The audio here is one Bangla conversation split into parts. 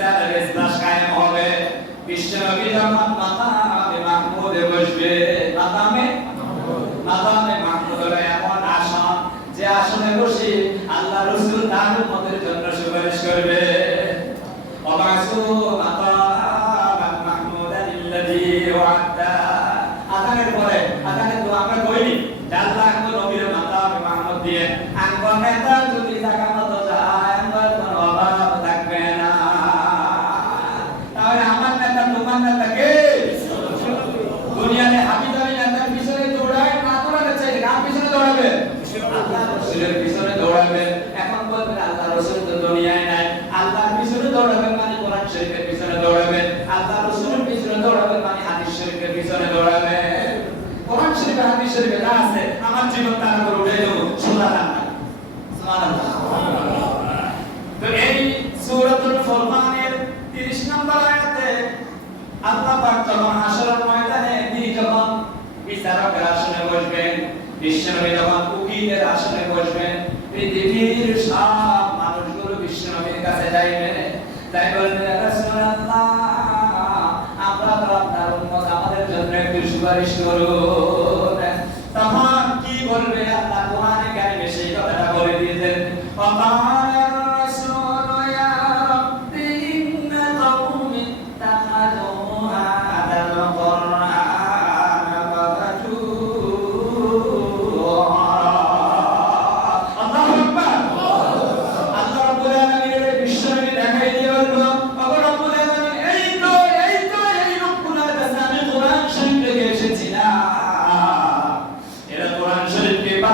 রিসালার ইজলাস কায়েম হবে বিশ্বনবী যখন মাকামে মাহমুদে বসবে মাকামে মাকামে মাহমুদের এমন আসন যে আসনে বসে আল্লাহ রসুল তার উম্মতের জন্য সুপারিশ করবে ওয়াবাসু মাকামান মাহমুদান আল্লাযী ওয়া'দা আযানের পরে আযানে তো আমরা কইনি যে আল্লাহ এখন নবীর মাকামে মাহমুদ দিয়ে আঙ্গন নেতা যদি জায়গা মতো যায় আমার কোনো অভাব থাকবে না তাহলে আমার নেতা তোমার নেতা কে দুনিয়াতে হাবি দাবি নেতার পিছনে দৌড়ায় না দৌড়াতে চাই কার পিছনে দৌড়াবে আল্লাহ রসুলের পিছনে দৌড়াবে এখন বলবেন আল্লাহ রসুল তো দুনিয়ায় নাই আল্লাহর পিছনে দৌড়াবেন মানে কোরআন শরীফের পিছনে দৌড়াবেন আল্লাহ রসুলের পিছনে দৌড়াবেন মানে হাদিস শরীফের পিছনে দৌড়াবেন কোরআন শরীফে হাদিস শরীফে যা আছে আমার জীবন তার উপর উঠে দেবো সোজা রান্না তো এই সূরাতুল ফুরকানের 30 নম্বর আয়াতে আল্লাহ পাক যখন হাসরের ময়দানে তিনি যখন বিচারকের আসনে বসবেন, বিশ্বনবী যখন উকিলের আসনে বসবেন, পৃথিবীর সব মানুষগুলো বিশ্বনবীর কাছে আপনার আমাদের জন্য একটু সুপারিশ করুন।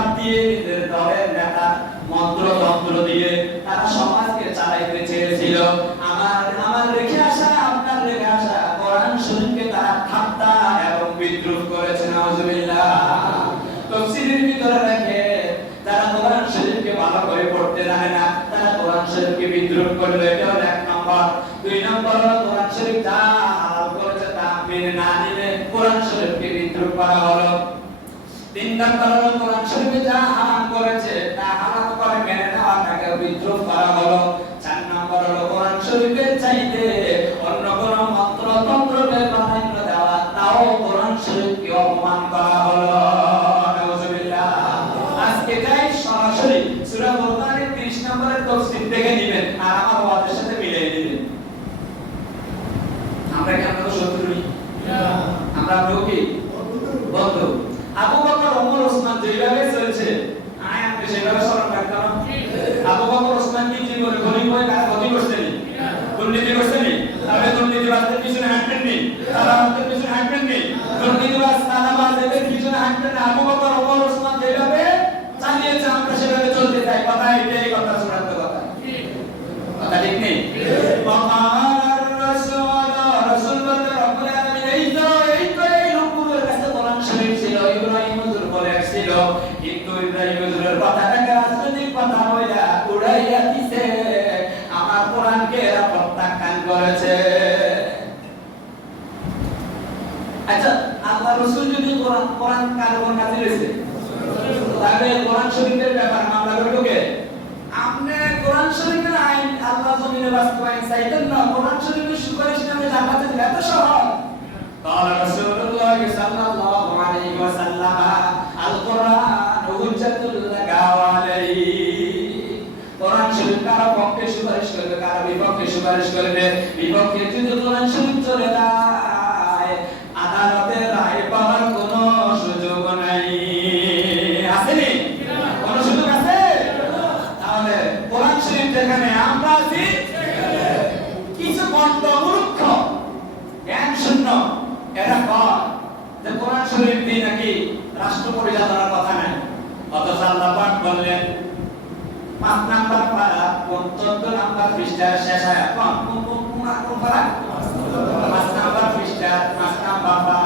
বাদ দিয়ে নিজের দলের নেতা মন্ত্র তন্ত্র দিয়ে তারা সমাজকে চালাইতে চেয়েছিল। আমার আমার রেখে আসা, আপনার রেখে আসা কোরআন শরীফকে তারা ঠাট্টা এবং বিদ্রুপ করেছে ভিতরে রেখে তারা কোরআন শরীফকে ভালো করে পড়তে জানে না, তারা কোরআন শরীফকে বিদ্রুপ করল। এক নম্বর। দুই নম্বর, কোরআন শরীফ যা করেছে তা মেনে না নিলে কোরআন শরীফকে বিদ্রুপ করা হলো। নম্বর হলো কোরআন শরীফে যা হারাম করেছে তা হারাম করে মেনে নেওয়া তাকে বিদ্রুপ করা হলো। চার নম্বর হলো কোরআন শরীফের চাইতে অন্য কোন মন্ত্র তন্ত্রকে প্রাধান্য দেওয়া তাও কোরআন শরীফকে অপমান করা হলো। আজকে যাই সরাসরি সূরা ফুরকানের 30 নম্বরের তাফসীর থেকে নেবেন আর আমার ওয়াজের সাথে মিলিয়ে দিবেন আমরা কি আমরা শত্রু? আমরা কি বন্ধু। আবু যেভাবে চলছে আপনি সেভাবে স্মরণ রাখতে আবু বকর ওসমান কি জীবনে গরিব হয়ে কার ক্ষতি করছেন দুর্নীতি করছেন তবে দুর্নীতিবাজদের পিছনে হাঁটবেন নি? তারা আমাদের পিছনে হাঁটবেন নি? দুর্নীতিবাজ তালাবাজদের পিছনে হাঁটবেন না। আবু বকর ওমর ওসমান যেভাবে চালিয়েছে আমরা সেভাবে চলতে চাই। কথা এটাই কথা চূড়ান্ত কথা। কথা ঠিক নেই? কোরআন কোরআন কার কোন কাছে রয়েছে তাহলে কোরআন শরীফের ব্যাপার মামলা করলো কে আপনি কোরআন শরীফের আইন আল্লাহ জমিনে বাস্তবায়ন চাইতেন না কোরআন শরীফের সুপারিশ নামে জান্নাতে দিলে এত সহজ قال رسول الله صلى الله عليه وسلم القرآن حجة لك وعليك কোরআন শরীফ কারো পক্ষে সুপারিশ করবে কারো বিপক্ষে সুপারিশ করবে বিপক্ষে যদি কোরআন শরীফ চলে যায় আদালতে রায় পাওয়ার বন্ধ মূর্খ জ্ঞান শূন্য এরা কর যে কোরআন শরীফ দিয়ে নাকি রাষ্ট্র পরিচালনার কথা নাই অথচ আল্লাহ পাক বললেন পাঁচ নাম্বার পারা চোদ্দ নাম্বার পৃষ্ঠার শেষ হয় কোন কোন কোন পাঁচ নাম্বার পৃষ্ঠা পাঁচ নাম্বার পারা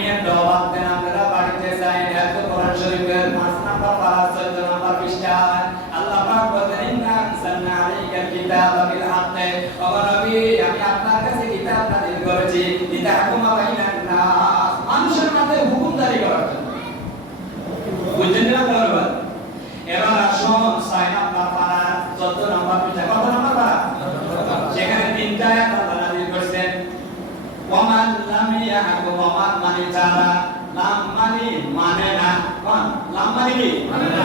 tenía যারা লাম মানে মানে না। লাম মানে কি? মানে না।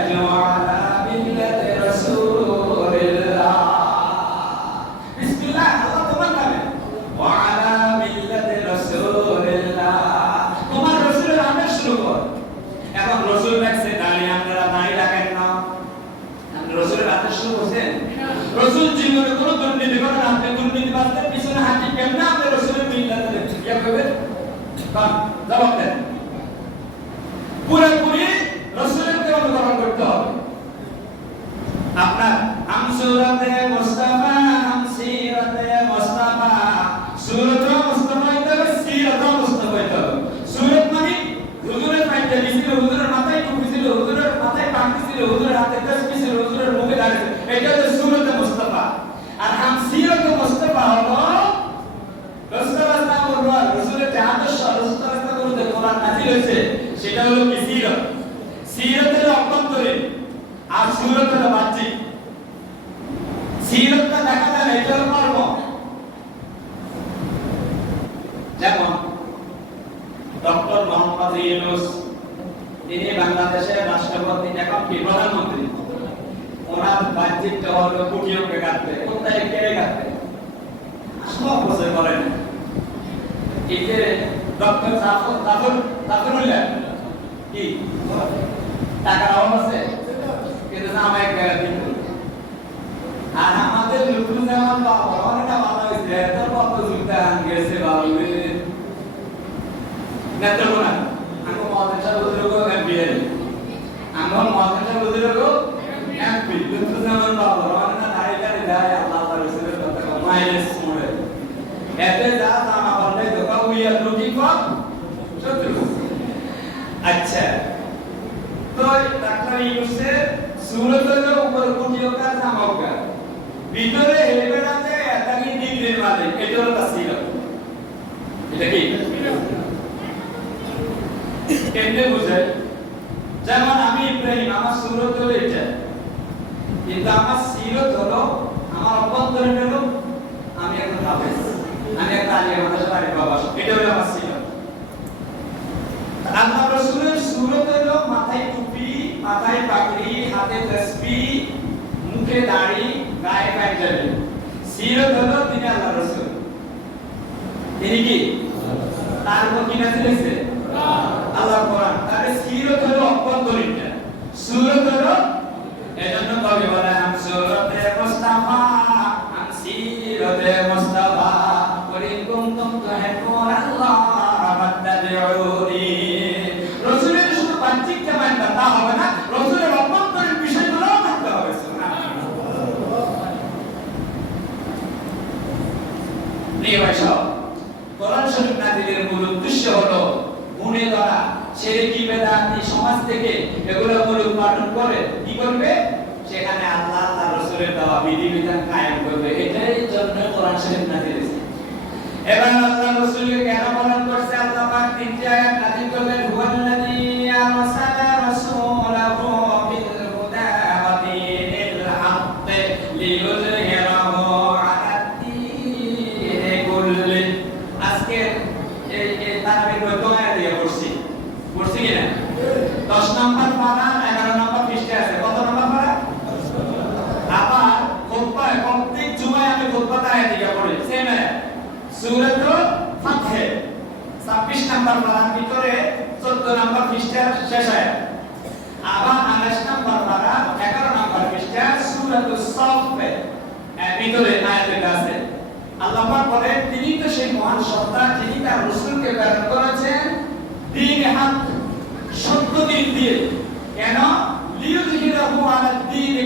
Aman baba, bana ne bana işte, tabakta zülten gelse bari. Ne tabuna? Anko muhabbetler bozuluyor ko MP'ye. Anko muhabbetler bozuluyor ko MP. Bütün zaman baba, bana ne dayılar ilahi Allah'a Resulü tatakar. Minus mure. Ete daha sana bana doka we are looking for truth. আচ্ছা তো ডাক্তার ইউসে সুরতের উপর কোটিও কাজ আমাকে ভিতরে যেমন আমি ইব্রাহিম, আমার সুরত হলো এটা। কিন্তু আমার সিরত হলো, আমার অভ্যন্তরীণ হলো আমি একটা হাফেজ, আমি একটা আলিয়া মাদ্রাসা বাড়ির বাবা। এটা হলো আমার সিরত। আল্লাহ রসুলের সুরত হলো মাথায় টুপি, মাথায় পাকড়ি হাতে তসবি মুখে দাড়ি, গায়ে গায়ে যাবে সিরত হলো তিনি আল্লাহ রসুল তিনি কি? তার উপর কি নাজিল হয়েছে? আল্লাহ কোরআন। তার সিরত হলো অভ্যন্তরীণটা। সুরত হলো এজন্য কবি বলে হাম মুস্তাফা হাম সিরতে মুস্তাফা করিম কুনতুম তুহিব্বুন আল্লাহ ফাত্তাবিউনি রাসূলের শুধু বাহ্যিক জামাই তা হবে না রাসূলের অভ্যন্তরীণ বিষয়গুলো থাকতে হবে প্রিয় ভাই সব কোরআন শরীফ নাজিলের মূল উদ্দেশ্য হলো গুণে ধরা ছেড়ে কি বেদাতি সমাজ থেকে এগুলো করে উৎপাদন করে, কি করবে? সেখানে আল্লাহ তার রসুলের দেওয়া বিধিবিধান কায়েম করবে। এটাই জন্য কোরআন শরীফ নাজিল এবার আল্লাহ রসুলকে কেন পালন করছে? আল্লাহ পাক তিনটি আয়াত নাজিল করলেন হুয়াল্লাযী আরসালা রাসূলাহু বিল হুদা ওয়া দীনিল হাক্ক লিইয়ুযহিরাহু আলা দ্দীনি কুল্লি আজকে এই এই তারাবি প্রথম আয়াত দিয়ে পড়ছি পড়ছি কিনা 10 নম্বর পারা 11 নম্বর পৃষ্ঠা আছে কত নম্বর পারা আবার খুতবায় প্রত্যেক জুমায় আমি খুতবাতে আয়াত দিয়ে পড়ি সেম আয়াত সূরাতুল ফাতহে 26 নম্বর পারার ভিতরে 14 নম্বর পৃষ্ঠার শেষ আয়াত আবার 28 নম্বর পারা 11 নম্বর পৃষ্ঠা সূরাতুল সাফে এর ভিতরে আয়াতটা আছে আল্লাহ পাক বলেন তিনি তো সেই মহান সত্তা যিনি তার রাসূলকে প্রেরণ করেছেন, দিন হক সত্য দিন দিয়ে। কেন? আলা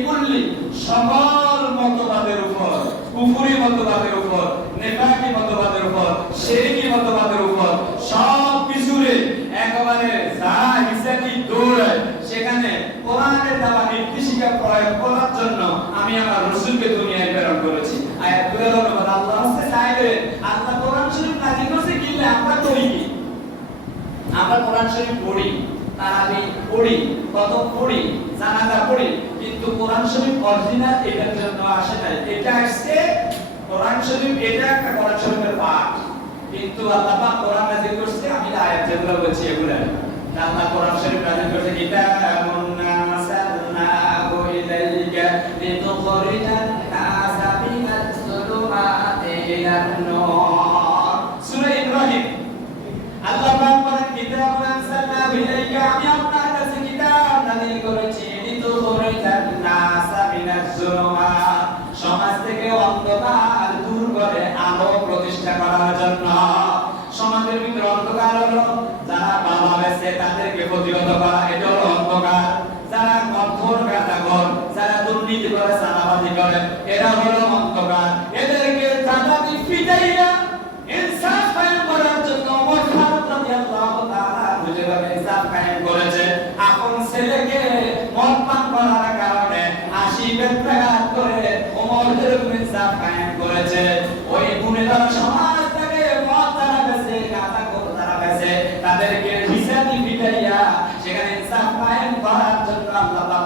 কুল্লি, সকল মতবাদের উপর, কুফরি মতবাদের উপর, নেফাকি মতবাদের উপর, শিরকি মতবাদের উপর, সব কিছুরে একেবারে যা হিসাবি দৌড়ায় সেখানে কোরআনের নির্দেশিকা প্রয়োগ করার জন্য আমি আমার রসুলকে দুনিয়ায় প্রেরণ করেছি আয়াতগুলো ধন্যবাদ আল্লাহ হচ্ছে চাইলে আল্লাহ কোরআন শরীফ নাজিল করছে কিনলে আমরা করি কি আমরা কোরআন শরীফ পড়ি, তারাবি পড়ি, কত পড়ি, জানাজা পড়ি, কিন্তু কোরআন শরীফ অরিজিনাল এটার জন্য আসে নাই। এটা আসছে কোরআন শরীফ, এটা একটা কোরআন শরীফের পাঠ। কিন্তু আল্লাহ পাক কোরআন নাযিল করছে, আমি আয়াত যেগুলো বলছি এগুলা। আল্লাহ কোরআন শরীফ নাযিল করছে কিতাবুন নাসালনাহু ইলাইকা প্রতিষ্ঠা করার জন্য। সমাজের ভিতরে অন্ধকার হলো। যারা বাবা বেছে তাদেরকে প্রতিহত করা এটা হলো অন্ধকার। যারা মধ্যর গাঁজাঘর যারা দুর্নীতি করে, চাঁদাবাজি করে এরা হলো অন্ধকার এদেরকে চাঁদাদি ফিটাইয়া ইনসাফ কায়েম করার জন্য ওমর ফারুক রাদিয়াল্লাহু তাআলা যেভাবে ইনসাফ কায়েম করেছে আপন ছেলেকে মদ পান করার কারণে আশি বেত্রাঘাত করে ওমর যেরকম ইনসাফ কায়েম করেছে ওই গুণেদার সমাজটাকে মদ তারা বেছে গাঁজা খোর তারা বেছে তাদেরকে হিসাবি ফিটাইয়া সেখানে ইনসাফ কায়েম করার জন্য আল্লাহ পাক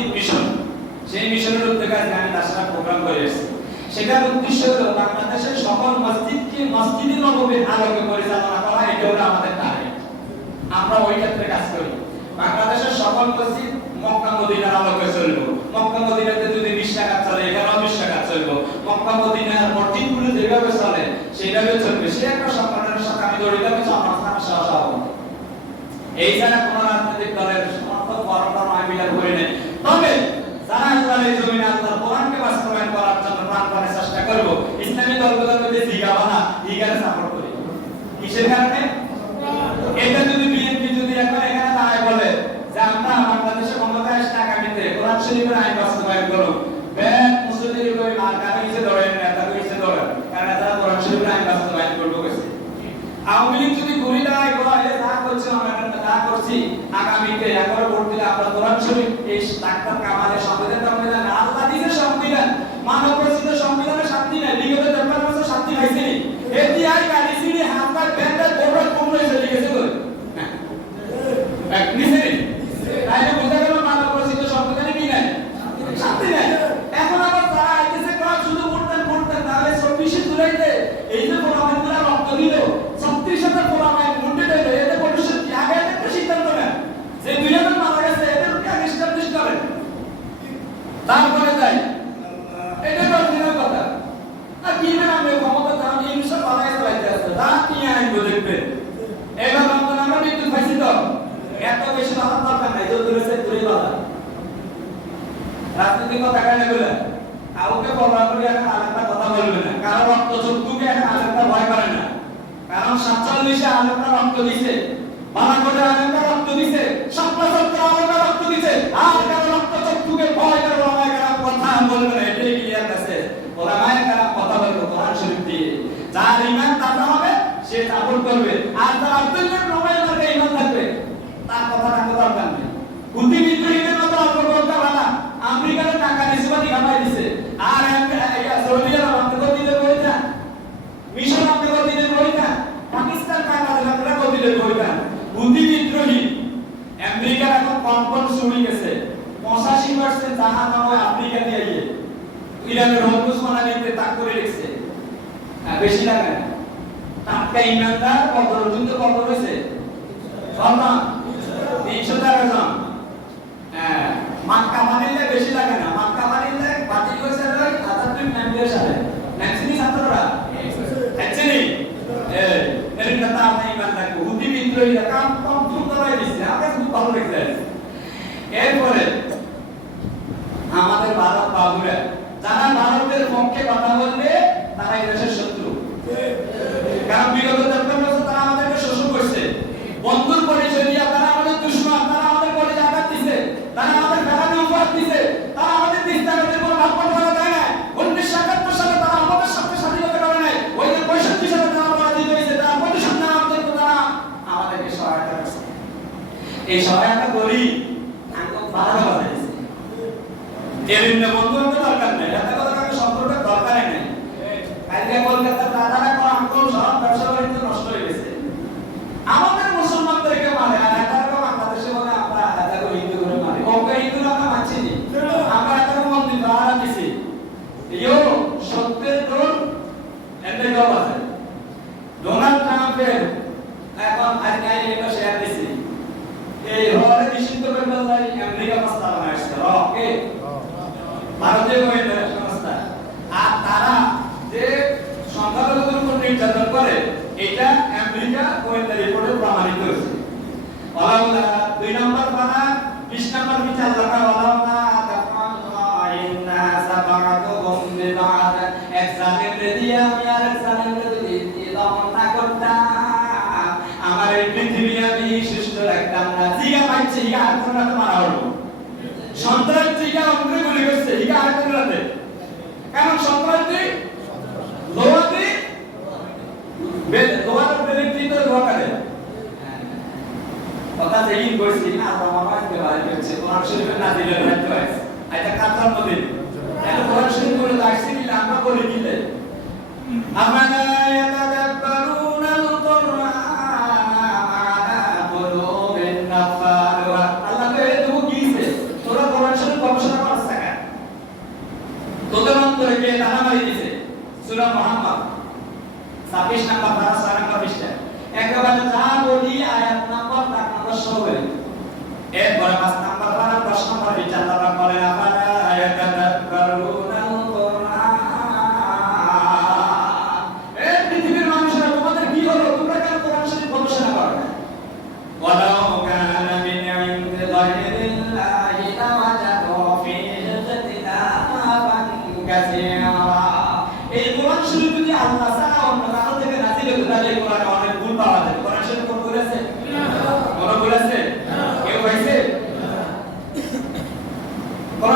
মাসজিদ মিশন। সেই মিশনের উদ্যোগে আজকে আমি তার প্রোগ্রাম করে এসেছি। সেটার উদ্দেশ্য হলো বাংলাদেশের সকল মসজিদকে মসজিদে নববীর আলোকে পরিচালনা করা, এটা হলো আমাদের টার্গেট আমরা ওই ক্ষেত্রে কাজ করি। বাংলাদেশের সকল মসজিদ মক্কা, মদিনার আলোকে চলবো। মক্কা, মদিনাতে যদি বিশ টাকা চলে, এখানেও বিশ টাকা চলবো। মক্কা, মদিনার মসজিদগুলো যেভাবে চলে, সেইভাবে চলবে। সে একটা সংগঠনের সাথে আমি জড়িত আমার স্থানে সহ এই যারা কোন রাজনৈতিক দলের সমর্থক পরম্পরা নয় বিলাপ করে নেই তবে যারা আল্লাহর এই জমিনে আল্লাহর কোরআনকে বাস্তবায়ন করার জন্য প্রাণপণে চেষ্টা করব ইসলামী দলগুলোর মধ্যে জিগাবা না ইগারে সাপোর্ট করি কারণে এটা যদি বিএনপি যদি এখন এখানে দাঁড়ায় বলে যে আমরা বাংলাদেশে ক্ষমতায় আসলে আগামীতে কোরআন শরীফের আইন বাস্তবায়ন করব ব্যাগ মুসলিম কই আর কারও ইসে ধরে নেতা কই ইসে ধরে কারণ তারা কোরআন শরীফের আইন বাস্তবায়ন করব কইছে আওয়ামী লীগ যদি ঘুরি দাঁড়ায়, বলা যা করছে আমরা যা করছি আগামীতে একবার ভোট দিলে আমরা কোরআন শরীফ, এই ডাক্তার কামালের সংবিধান সংবিধান আল্লাহ দিছে সংবিধান মানব রচিত সংবিধানের শান্তি নাই বিগত তেপ্পান্ন বছর শান্তি পাইছি এটিআই গাড়ি সিডি হাত পা ব্যান্ডেজ গোবর কমলে চলে গেছে কই এক নিছে তাইলে বোঝা গেল মানব রচিত সংবিধানে কি নাই শান্তি নাই এখন আবার তারা আইতেছে করা শুধু ভোটদান ভোটদান তাহলে চব্বিশে জুলাইতে এই যে পোলামাইনগুলা রক্ত দিল ছত্রিশ হাজার পোলামাইন মুন্ডে দিল এতে পরিষদ কি আগে একটা সিদ্ধান্ত নেন যে দুই হাজার মারা গেছে এদের কি আগে স্টাবলিশ করেন তারপরে যাই এটা তো দিনের কথা আর কি না আমি ক্ষমতা দাম এই বিষয় বানাই চালাইতে আসছে তা কি আইনবো দেখবে এবার রমজান আমরা বিদ্যুৎ পাইছি তো এত বেশি বাধার দরকার নাই যত দূরে সে দূরে বাধা রাজনৈতিক কথা কেন বলে কাউকে বলা করে এখন আলেমটা কথা বলবে না কারণ রক্ত চক্ষুকে এখন আলেমটা ভয় করে না কারণ সাতচল্লিশে আলেমটা রক্ত দিছে বালাকোটে আলেমটা রক্ত দিছে স্বপ্ন সত্য আলেমটা রক্ত দিছে আর কারও রক্ত চক্ষুকে ভয় করে ওলামায় কারা কথা বলবে না এটাই ক্লিয়ার মেসেজ ওলামায় কারা কথা বলবে কোরআন শরীফ দিয়ে যার ইমান তাজা হবে সে সাপোর্ট করবে। আর যার নোবেল মার্কে ইমান থাকবে তার কথা রাখতে দরকার নেই হুতি বিদ্রোহীদের মতো অল্প করতে পারা আমেরিকার টাকা নিসবাতি খামাই দিছে আর সৌদি আরব আপনাকে দিতে বইতা মিশর আপনাকে দিতে বইতা পাকিস্তান বাংলাদেশ আপনাকে দিতে বইতা হুতি বিদ্রোহী আমেরিকার এখন কম্পন শুরু গেছে পঁচাশি পার্সেন্ট জাহাজ আমার আফ্রিকা দিয়ে গিয়ে ইরানের হরমুজ মানালিতে তাক করে রেখেছে হ্যাঁ, বেশি না টাটকা ইমানদার কত যুদ্ধ কত হয়েছে। সলমান তিনশো তেরো জন। হ্যাঁ, মাক্কা মানিলে বেশি লাগে না। মাক্কা মানিলে বাতিল হয়েছে আটাত্তর নাইনটির সালে নাইনটিন ছাত্ররা? এই এর কথা আপনি ইমান রাখব হুদি বিদ্রোহীরা কাম কম কম করাই দিচ্ছে। আমার কাছে খুব ভালো লেগেছে এরপরে আমাদের ভারত বাবুরা যারা ভারতের পক্ষে কথা বলবে তারা এই দেশের শত্রু। কারণ বিগত তেপ্পান্ন বছর তারা আমাদেরকে শোষণ করছে। বন্ধুর পরিচয় দিয়ে তারা আমাদের দুশ্মন, তারা আমাদের পরিচয় আঘাত দিছে, তারা আমাদের ফেরানি উপহার দিছে, তারা আমাদের দিস্তাগতের কোনো ভাগ বন্টনা দেয় না উনিশশো একাত্তর সালে তারা আমাদের সাথে স্বাধীনতা করে নাই। ওই যে পঁয়ষট্টি সালে তারা পরাজিত হয়েছে, তারা প্রতিশোধ নেওয়ার জন্য তারা আমাদেরকে সহায়তা করছে। এই সহায়তা করি ভালো বাজাইছে এর বন্ধু আমাদের দরকার নেই এত কথা কাকে সম্পর্কের দরকারই নেই কালকে কলকাতার দাদারা কোন আঙ্কুল সব ব্যবসা বাণিজ্য নষ্ট হয়ে গেছে আমাদের মুসলমানদেরকে মানে আর এটার বাংলাদেশে বলে আমরা এটাকে হিন্দু করে মারি ওকে হিন্দু আমরা মানছি নি আমরা এটাকে মন্দির বাড়া দিছি ইয়ো সত্যের দূর এতে জব আছে ডোনাল্ড ট্রাম্পের এখন আজকে এটা শেয়ার দিছি এই হলে নিষিদ্ধ করতে চাই আমেরিকা প্রস্তাবনা আসছে। ওকে? ভারতীয় গোয়েন্দা সংস্থা। আর তারা যে সংখ্যালঘুদের উপর নির্যাতন করে, এটা আমেরিকা গোয়েন্দা রিপোর্টে প্রমাণিত হয়েছে। ওলাউলা দুই নম্বর পারা বিশ নম্বর বিচার লেখা ওলাউলা ইন্না সাবারাতুহুম বিবাদ এক জালিমরে দিয়ে আমি আর জিগা পাইছে, ইগা আর কোন রাতে মারা হলো। সন্ত্রাস জিগা গুলি করছে, ইগা আর কোন রাতে। কারণ লোহাতে লোহার তো কথা কইছি না, আমার বাড়ি না দিলে রাখতে হয় কাতার মধ্যে করে আসছে আমরা বলে দিলে আমরা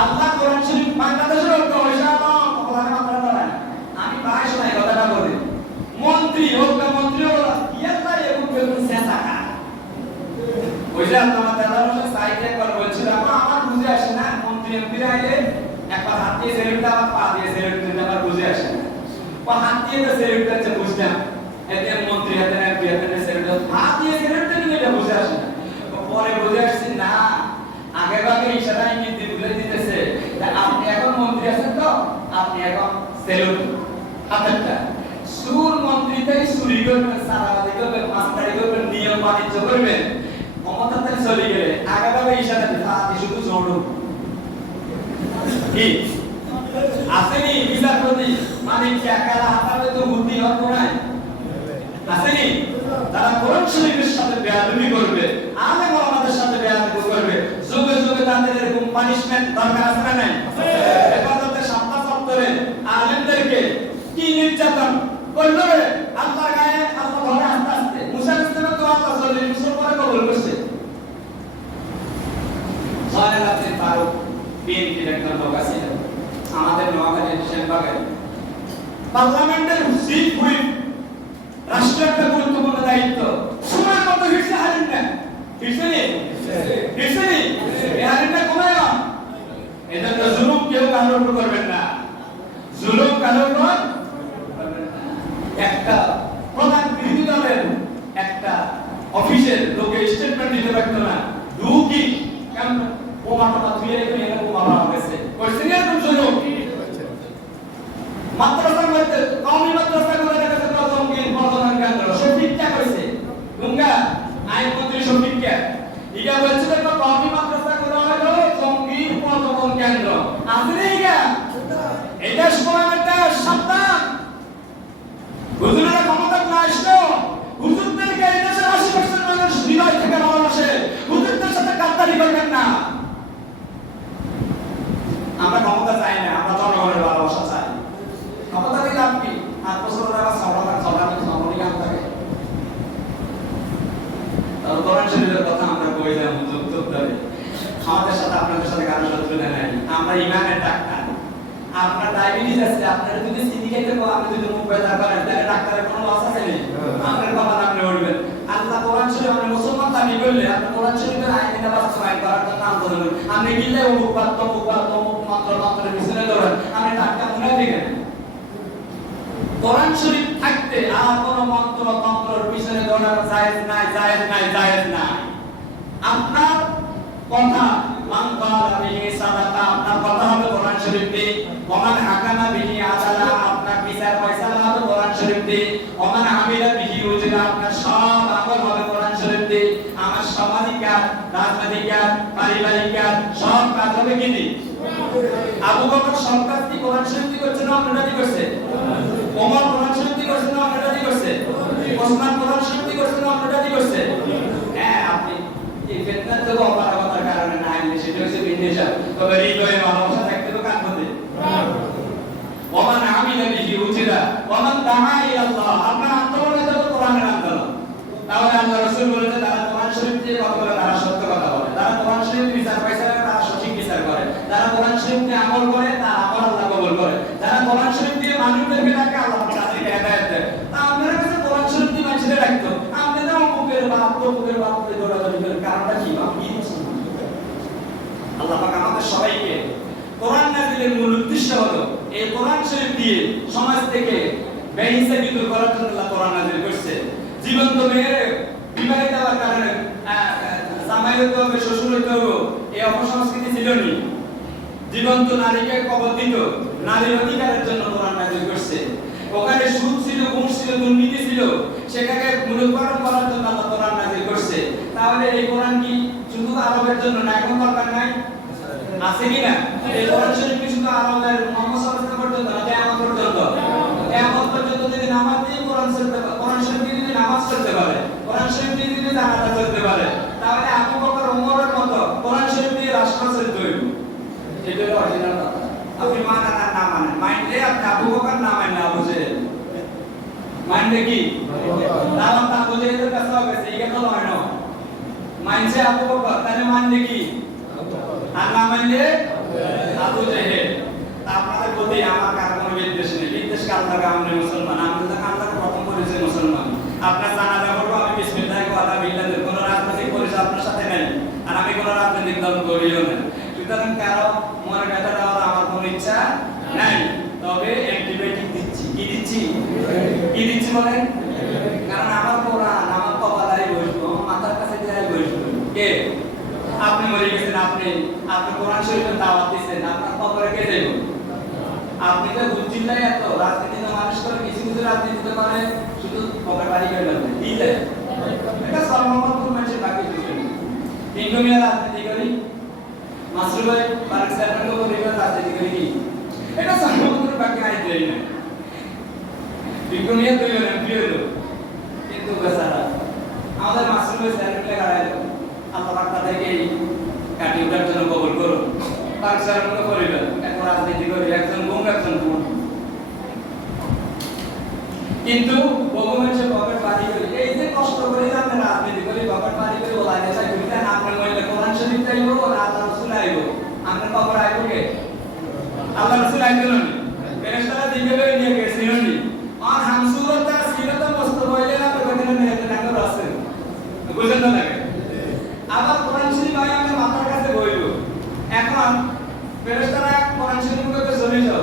আল্লাহ কোরআন শরীফ বাংলাদেশের লোক পয়সা মাত্রা করে না। আমি প্রায় সময় কথাটা বলি। মন্ত্রী হোক বা মন্ত্রী হোক ইয়াল্লা এরকম বেগুন শেষা খা ওই যে আপনার দাদা বসে সাইড একবার বলছিল। আমার আমার বুঝে আসে না, মন্ত্রী এমপি আগে একবার হাত দিয়ে সেলুটটা আবার পা দিয়ে সেলুট দিতে আমার বুঝে আসে না। হাত দিয়ে তো সেলুট দিচ্ছে, বুঝলাম। এতে মন্ত্রী হাতে এমপি হাতে সেলুট হাত দিয়ে সেলুট এটা বুঝে আসে না ও পরে বুঝে আসছি না আগে ভাগে ইশারা ইঙ্গিত দিয়ে বুঝে দিতেছে যে আপনি এখন মন্ত্রী আছেন তো আপনি সেলুট হাতেরটা। সুর মন্ত্রী থেকে চুরি করবেন সারাবাদি করবেন মাস্তারি করবেন নিয়ম বাণিজ্য করবেন ক্ষমতাতে চলে গেলে আগে ইশারা আপনি শুধু জড়ুন কি? আসেনি বিচারপতি? মানে কি একালা হাতাবে তো বুদ্ধি হত নাই? আসেনি তারা কোরআন শরীফের সাথে বেয়াদবি করবে, আলেম ওলামাদের সাথে বেয়াদবি করবে, যুগে যুগে তাদের এরকম পানিশমেন্ট দরকার আছে না নাই হেফাজতে সাপ্তাহ সপ্তরে আলেমদেরকে কি নির্যাতন করল রে আল্লাহর গায়ে আল্লাহ ঘরে আস্তে আস্তে মুসা ইসলামের তো আল্লাহ চলে মুসলমানে কবুল করছে। ছয় রাত্রে ফারুক বিএনপির একজন লোক আছে আমাদের নোয়াখালীর শ্যামবাগান পার্লামেন্টের চিফ হুইপ রাষ্ট্রের একটা গুরুত্বপূর্ণ দায়িত্ব। সময় মতো হিসে হারিন না? জুলুম কেউ কারোর করবেন না। জুলুম কারোর উপর করবেন না। একটা প্রধান বিরোধী দলের একটা অফিসের লোকে স্টেটমেন্ট দিতে পারতো না দুকি কেমন বোমা টোমা ধুয়ে রেখে এটা বোমা মারা গেছে করছে না এরকম জুলুম মাদ্রাসার মধ্যে কওমি মাদ্রাসা গুলো কাছে প্রথম দিন প্রধান কেন্দ্র শফিকটা কইছে গুঙ্গা আইন মন্ত্রী শফিককে ইগা বলছিল তো কওমি মাদ্রাসা গুলো হলো জঙ্গির প্রথম কেন্দ্র আসলে ইগা এটা সময় একটা সাবধান হুজুরের ক্ষমতা না আসলো হুজুরদেরকে এই দেশের আশি পার্সেন্ট মানুষ হৃদয় থেকে ভালোবাসে হুজুরদের সাথে গাদ্দারি করবেন না আমরা ক্ষমতা চাই না আমরা জনগণের ভালোবাসা চাই ক্ষমতা দিলে আপনি আট বছর ধরে আবার ছটা ছটা সমনি কাম থাকে তাহলে কোরআন শরীফের কথা আমরা কই যাব যুগ যুগ ধরে আমাদের সাথে আপনাদের সাথে কারও শত্রুতা নাই আমরা ইমানের ডাক্তার আপনার ডায়াবেটিস আছে। আপনার যদি খাইতে পারেন আপনি যদি মুখ ব্যথা করেন। তাহলে ডাক্তারের কোনো লস আছে নেই। আপনার কথা আপনি উঠবেন আল্লাহ কোরআন শরীফ, আপনি মুসলমান দাবি করলে আপনি কোরআন শরীফের আইনটা বাস্তবায়ন করার জন্য আন্দোলন আপনি গিলে অমুক বাদ তমুক বাদ তমুক মন্ত্র মন্ত্রের পিছনে দৌড়ান। আপনি ডাক্তার মনে দেখেন। কোরআন শরীফ থাকতে আর কোন মন্ত্র তন্ত্রের পিছনে দৌড়ানো জায়েজ নাই জায়েজ নাই জায়েজ নাই। আপনার কথা মান কালা বিহি সাদাকা, আপনার কথা হবে কোরআন শরীফ ওমান হাকামা বিহি আদালা, আপনার বিচার ফয়সালা হবে কোরআন শরীফ ওমান আমিলা বিহি উজরা আপনার সব আমল হবে কোরআন শরীফ আমার সামাজিক কাজ রাজনৈতিক কাজ পারিবারিক কাজ সব কাজ হবে কি আবু বকর সব কাজ কি কোরআন শরীফ করছে না অন্যটা করছে? ওমর কোরআন শরীফ করছে না অন্যটা করছে? ওসমান কোরআন শরীফ করছে না অন্যটা করছে? হ্যাঁ আপনি এই ফেতনা কোরআন শরীফ দিয়ে কথা বলে বিচার করে। তারা কোরআন শরীফ দিয়ে আমল করে, তারা আল্লাহ কবুল করে। তারা কোরআন শরীফ দিয়ে আপনারা কাছে কোরআন শরীফ দিয়ে মানুষদের ডাকতো আপনাদের অমুকের বাপ তমুকের বাপ আল্লাহ আমাদের সবাইকে কোরআন নাজিলের মূল উদ্দেশ্য হলো এই কোরআন শরীফ দিয়ে সমাজ থেকে বেহিসাবি দূর করার জন্য আল্লাহ কোরআন নাজিল করছে। জীবন্ত মেয়ের বিবাহিত হওয়ার কারণে জামাই হতে হবে, শ্বশুর হতে হবে, এই অপসংস্কৃতি ছিল নি। জীবন্ত নারীকে কবর দিত, নারীর অধিকারের জন্য কোরআন নাজিল করছে। ওখানে সুদ ছিল, ঘুষ ছিল, দুর্নীতি ছিল, সেটাকে মূলোৎপাদন করার জন্য আল্লাহ কোরআন নাজিল করছে। তাহলে এই কোরআন কি শুধু আরবের জন্য না, এখন দরকার নাই? আছে কি না? এই কোরআন শরীফ কি শুধু আরবের মোহাম্মদ সাল্লাল্লাহু পর্যন্ত না কিয়ামত পর্যন্ত। কিয়ামত পর্যন্ত যদি নামাজ দিয়ে কোরআন চলতে পারে কোরআন শরীফ যদি নামাজ চলতে পারে, কোরআন শরীফ যদি জানাজা চলতে পারে, তাহলে আবু বকর ওমরের মতো কোরআন শরীফ দিয়ে রাষ্ট্র চলতে হইব। এটা হলো অরিজিনাল কথা। আপনি মানেন আর না মানেন। মাইন্ডে আপনি আবু বকর না মানেন আবু জেহেল মাইন্ডে কি? নাম আবু জেহেলের কাছে হবে সেই কথা নয় না। মাইন্ডে আবু বকর, তাহলে মাইন্ডে কি? আর না মানলে আবু জেহেল আপনাদের প্রতি আমার কার কোনো বিদ্বেষ নেই। বিদ্বেষ কাল থেকে আমরা মুসলমান আমি তো কাল প্রথম পরিচয় মুসলমান। আপনার জানাজা করব আমি বিসমিল্লাহ কথা বিল্লাহের কোনো রাজনৈতিক পরিচয় আপনার সাথে নেই। আর আমি কোনো রাজনৈতিক দল করিও না। সুতরাং কারও মনে ব্যথা দেওয়ার আমার কোনো ইচ্ছা নাই। তবে অ্যান্টিবায়োটিক দিচ্ছি? কি দিচ্ছি? কি দিচ্ছি বলেন কারণ আমার কোরআন আমার কপালাই বসবো আমার মাথার কাছে দিয়ে বসবো কে আপনি মরে গেছেন, আপনি আপনি কোরআন শরীফের দাওয়াত দিয়েছেন আপনার কবরে কে দেব? আপনি তো বুঝছিলেন এত, রাজনীতি তো মানুষ করে, কিছু কিছু রাজনীতি তো করে, শুধু কবর বাড়ি করে নেবে দিলে এটা সর্বমত মানুষের বাকি নেই। ইন্ডোমিয়া রাজনীতি করি মাসরুর ভাই পার্ক সেন্টার লোক রিভার রাজনীতি করি কি? এটা সর্বমত বাকি আই দেই না ইন্ডোমিয়া হলেন প্রিয় লোক কিন্তু বেচারা, আমাদের মাসরুর ভাই সেন্টারে গাড়াইলো আল্লাহ ওঠার জন্য কবল করুন। মনে করিলেন এখন রাজনীতি করি, একজন গুম একজন গুম। কিন্তু মানুষের পকেট বাড়ি করি। এই যে কষ্ট করে যে রাজনীতি করি করে দেশা করি, তাই আপনার মহিলা কোরআন শরীফ চাইব রসুল আইবো? আপনার আইবো কে? আল্লাহ রসুল ফেরেশতারা করে নিয়ে গেছে নি। আর হামসুরতা না কদিন নিয়ে যেতে বুঝেন না লাগে আবার কোরআন শরীফ আয় আমরা মাথার কাছে বইব এখন ফেরেশতারা কোরআন শরীফ করতে চলে যাও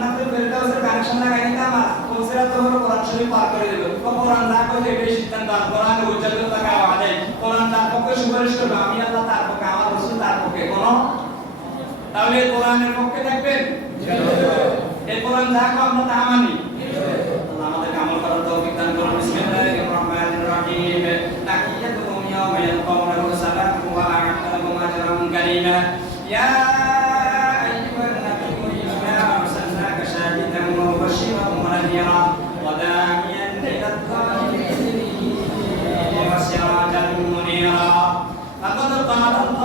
না জান্নাতের ফেরদাউসের কানেকশন লাগাই দিতাম আর পৌঁছেরা তো হলো কোরআন শরীফ পার করে দিল। তো কোরআন না কই এটাই সিদ্ধান্ত আর কোরআন উজ্জ্বল থাকা আমাদের কোরআন তার পক্ষে সুপারিশ করবে আমি আল্লাহ তার পক্ষে আমার রাসূল তার পক্ষে কোন? তাহলে কোরআনের পক্ষে থাকবেন? এই কোরআন যা কো আমরা তা মানি। আমাদেরকে আমল করার তৌফিক দান করুন। বিসমিল্লাহির রহমানির রহিম। তাকিয়াতুহুম ইয়াওমা ইয়ালকাউনাহু সালামুন ওয়া আ'তালাকুম আজরান কারীমা। ইয়া நமது பாடம்